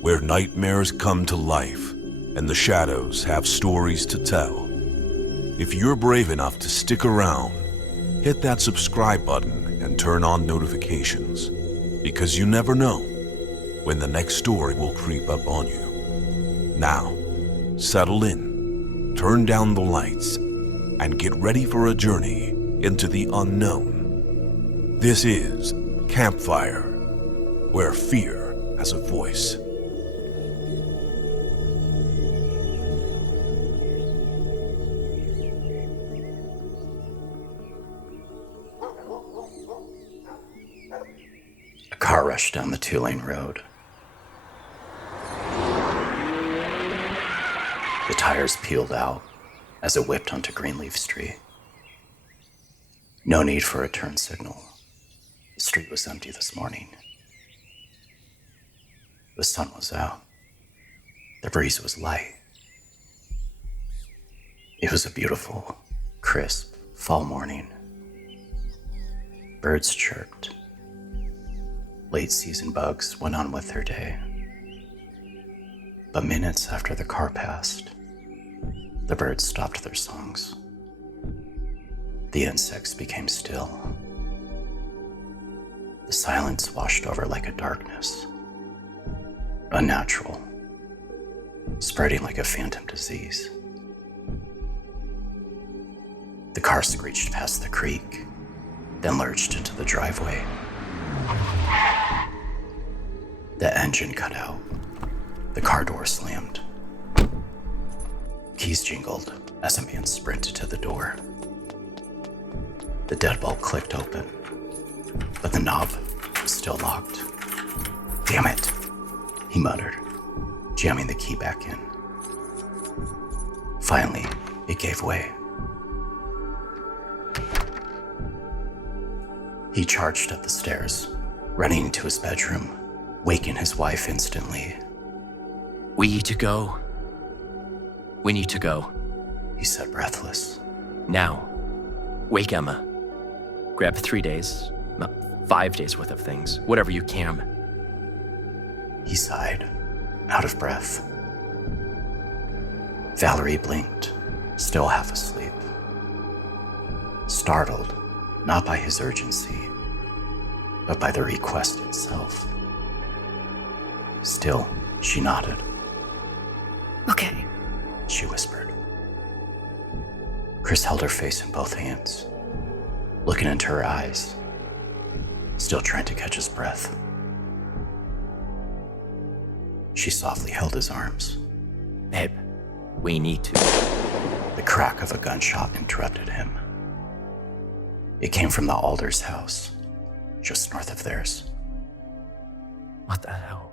where nightmares come to life and the shadows have stories to tell. If you're brave enough to stick around, hit that subscribe button and turn on notifications, because you never know when the next story will creep up on you. Now, settle in, turn down the lights, and get ready for a journey into the unknown. This is Campfire, where fear has a voice. A car rushed down the two-lane road. The tires peeled out as it whipped onto Greenleaf Street. No need for a turn signal. The street was empty this morning. The sun was out. The breeze was light. It was a beautiful, crisp fall morning. Birds chirped. Late-season bugs went on with their day. But minutes after the car passed, the birds stopped their songs. The insects became still. The silence washed over like a darkness, unnatural, spreading like a phantom disease. The car screeched past the creek, then lurched into the driveway. The engine cut out. The car door slammed. Keys jingled as a man sprinted to the door. The deadbolt clicked open, but the knob was still locked. "Damn it," he muttered, jamming the key back in. Finally, it gave way. He charged up the stairs, running into his bedroom, waking his wife instantly. We need to go. We need to go. He said, breathless. Now. Wake Emma. Grab 3 days, 5 days worth of things, whatever you can. He sighed, out of breath. Valerie blinked, still half asleep. Startled, not by his urgency, but by the request itself. Still, she nodded. Okay. She whispered. Chris held her face in both hands, looking into her eyes, still trying to catch his breath. She softly held his arms. Babe, we need to. The crack of a gunshot interrupted him. It came from the Alders' house, just north of theirs. What the hell?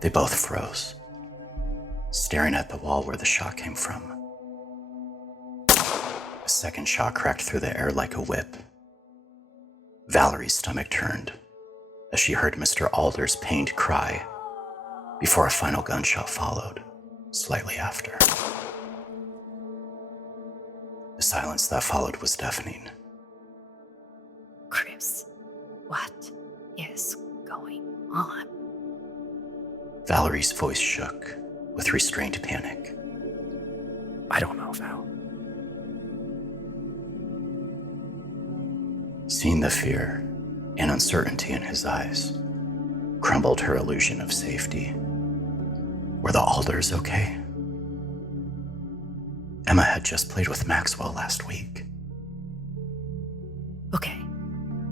They both froze, staring at the wall where the shot came from. A second shot cracked through the air like a whip. Valerie's stomach turned as she heard Mr. Alder's pained cry before a final gunshot followed, slightly after. The silence that followed was deafening. Chris, what is going on? Valerie's voice shook with restrained panic. I don't know, Val. Seeing the fear and uncertainty in his eyes crumbled her illusion of safety. Were the Alders okay? Emma had just played with Maxwell last week. Okay.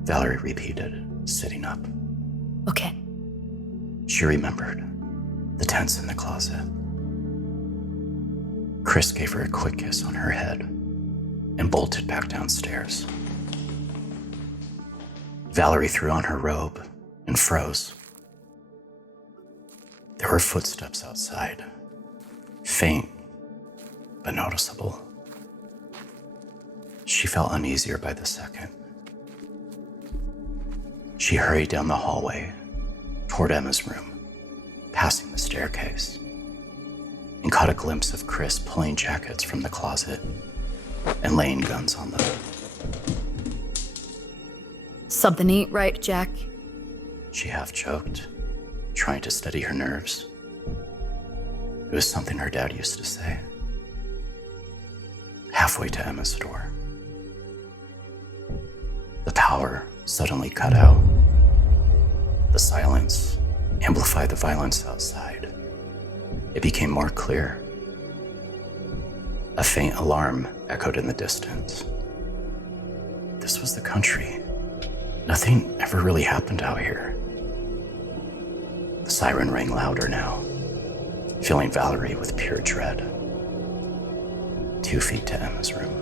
Valerie repeated, sitting up. Okay. She remembered the tents in the closet. Chris gave her a quick kiss on her head and bolted back downstairs. Valerie threw on her robe and froze. There were footsteps outside, faint but noticeable. She felt uneasier by the second. She hurried down the hallway toward Emma's room, passing the staircase, and caught a glimpse of Chris pulling jackets from the closet and laying guns on them. Something ain't right, Jack. She half choked, trying to steady her nerves. It was something her dad used to say. Halfway to Emma's door, the power suddenly cut out. The silence amplified the violence outside. It became more clear. A faint alarm echoed in the distance. This was the country. Nothing ever really happened out here. The siren rang louder now, filling Valerie with pure dread. 2 feet to Emma's room.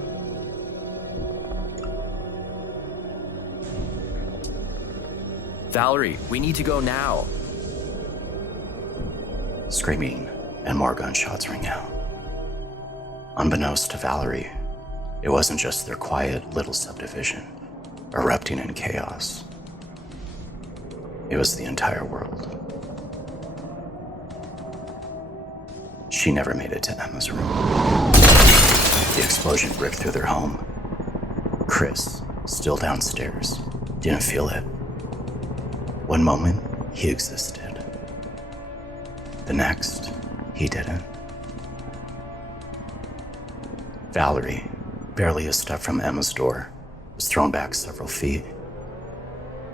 Valerie, we need to go now. Screaming and more gunshots rang out. Unbeknownst to Valerie, it wasn't just their quiet little subdivision erupting in chaos. It was the entire world. She never made it to Emma's room. The explosion ripped through their home. Chris, still downstairs, didn't feel it. One moment, he existed. The next, he didn't. Valerie, barely a step from Emma's door, was thrown back several feet.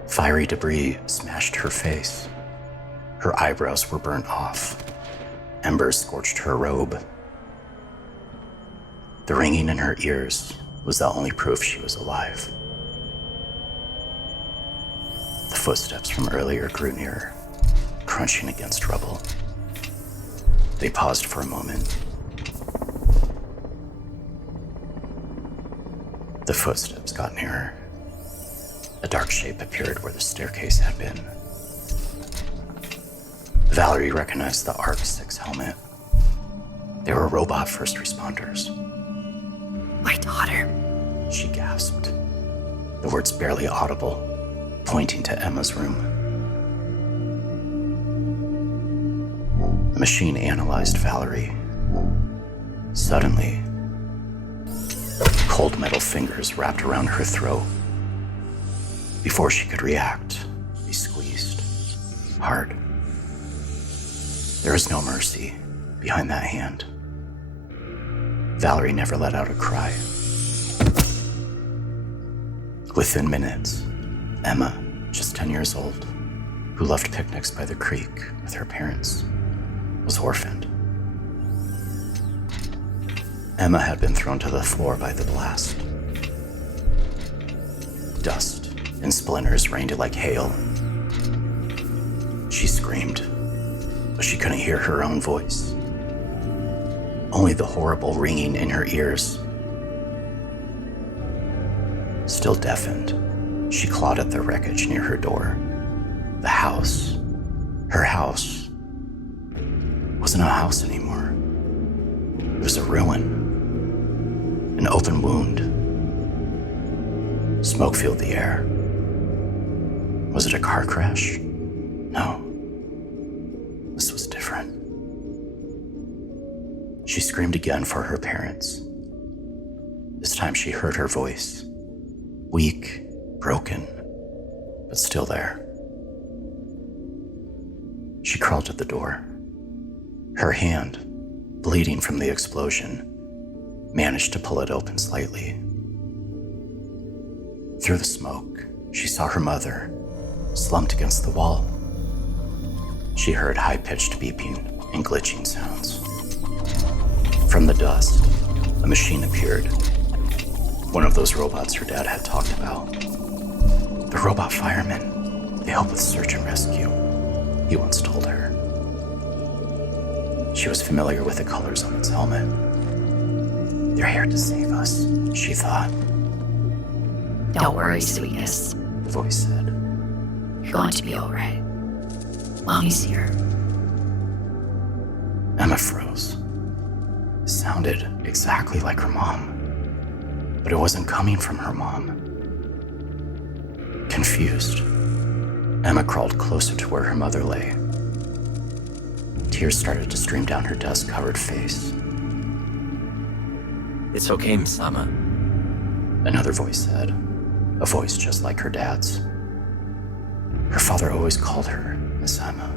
Fiery debris smashed her face. Her eyebrows were burnt off. Embers scorched her robe. The ringing in her ears was the only proof she was alive. The footsteps from earlier grew nearer, crunching against rubble. They paused for a moment. The footsteps got nearer. A dark shape appeared where the staircase had been. Valerie recognized the ARC-6 helmet. They were robot first responders. My daughter. She gasped, the words barely audible, pointing to Emma's room. The machine analyzed Valerie. Suddenly, cold metal fingers wrapped around her throat. Before she could react, they squeezed hard. There was no mercy behind that hand. Valerie never let out a cry. Within minutes, Emma, just 10 years old, who loved picnics by the creek with her parents, was orphaned. Emma had been thrown to the floor by the blast. Dust and splinters rained like hail. She screamed, but she couldn't hear her own voice. Only the horrible ringing in her ears. Still deafened, she clawed at the wreckage near her door. The house, her house, wasn't a house anymore. It was a ruin, an open wound. Smoke filled the air. Was it a car crash? No. This was different. She screamed again for her parents. This time she heard her voice. Weak, broken, but still there. She crawled to the door. Her hand, bleeding from the explosion, managed to pull it open slightly. Through the smoke, she saw her mother, slumped against the wall. She heard high-pitched beeping and glitching sounds. From the dust, a machine appeared. One of those robots her dad had talked about. The robot firemen, they help with search and rescue, he once told her. She was familiar with the colors on its helmet. They're here to save us, she thought. Don't worry, sweetness. The voice said. You're going to be all right. Mommy's here. Emma froze. It sounded exactly like her mom, but it wasn't coming from her mom. Confused, Emma crawled closer to where her mother lay. Tears started to stream down her dust-covered face. It's okay, Miss Emma. Another voice said, a voice just like her dad's. Her father always called her Miss Emma.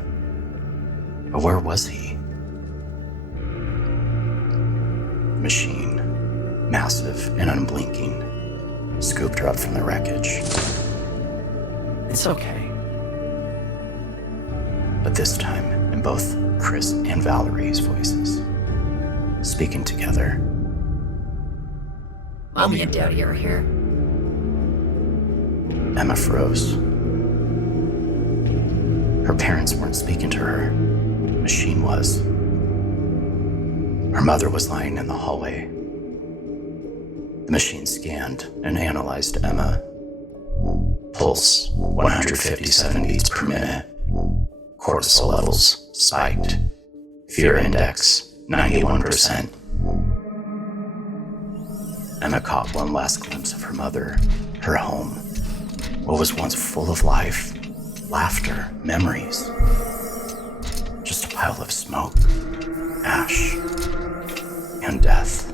But where was he? The machine, massive and unblinking, scooped her up from the wreckage. It's okay. But this time, in both Chris and Valerie's voices, speaking together. Mommy and Daddy are here. Emma froze. Her parents weren't speaking to her. The machine was. Her mother was lying in the hallway. The machine scanned and analyzed Emma. Pulse 157 beats per minute. Cortisol levels spiked. Fear index 91%. Emma caught one last glimpse of her mother, her home, what was once full of life, laughter, memories. Just a pile of smoke, ash, and death.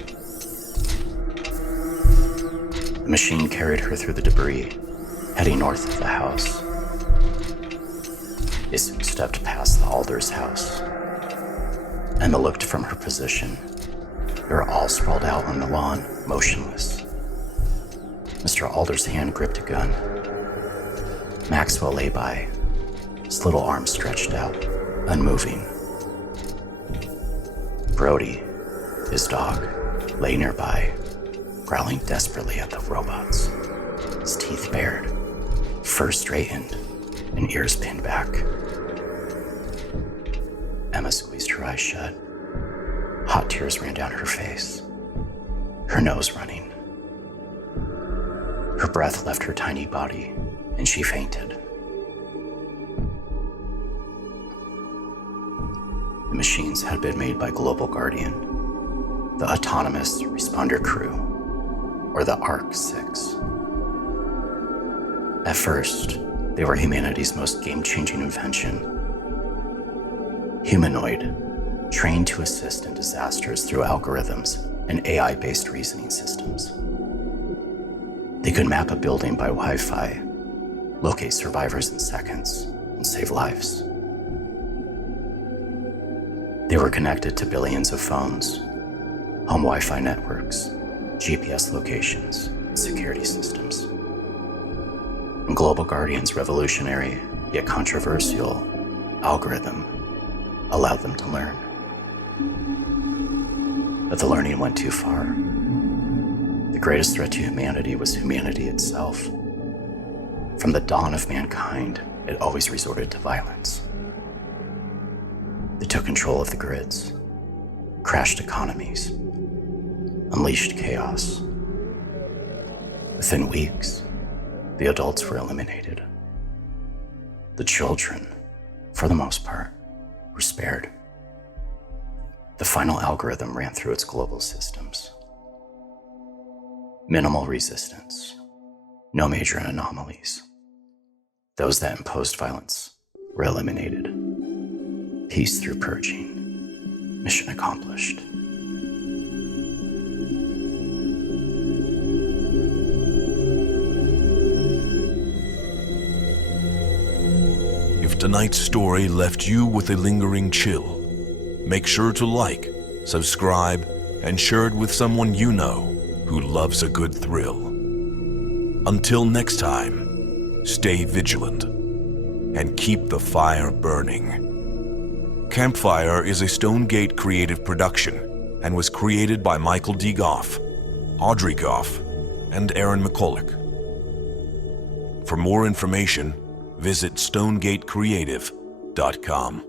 The machine carried her through the debris, heading north of the house. They soon stepped past the Alders' house. Emma looked from her position. They were all sprawled out on the lawn, motionless. Mr. Alder's hand gripped a gun. Maxwell lay by, his little arms stretched out, unmoving. Brody, his dog, lay nearby, growling desperately at the robots, his teeth bared, fur straightened, and ears pinned back. Emma squeezed her eyes shut. Hot tears ran down her face, her nose running. Her breath left her tiny body, and she fainted. The machines had been made by Global Guardian, the Autonomous Responder Crew, or the ARC-6. At first, they were humanity's most game-changing invention. Humanoid, trained to assist in disasters through algorithms and AI-based reasoning systems. They could map a building by Wi-Fi, locate survivors in seconds, and save lives. They were connected to billions of phones, home Wi-Fi networks, GPS locations, and security systems. And Global Guardian's revolutionary, yet controversial, algorithm allowed them to learn. But the learning went too far. The greatest threat to humanity was humanity itself. From the dawn of mankind, it always resorted to violence. They took control of the grids, crashed economies, unleashed chaos. Within weeks, the adults were eliminated. The children, for the most part, were spared. The final algorithm ran through its global systems. Minimal resistance, no major anomalies. Those that imposed violence were eliminated. Peace through purging. Mission accomplished. If tonight's story left you with a lingering chill, make sure to like, subscribe, and share it with someone you know who loves a good thrill. Until next time, stay vigilant and keep the fire burning. Campfire is a Stonegate creative production and was created by Michael D. Goff, Audrey Goff, and Aaron McCulloch. For more information, visit stonegatecreative.com.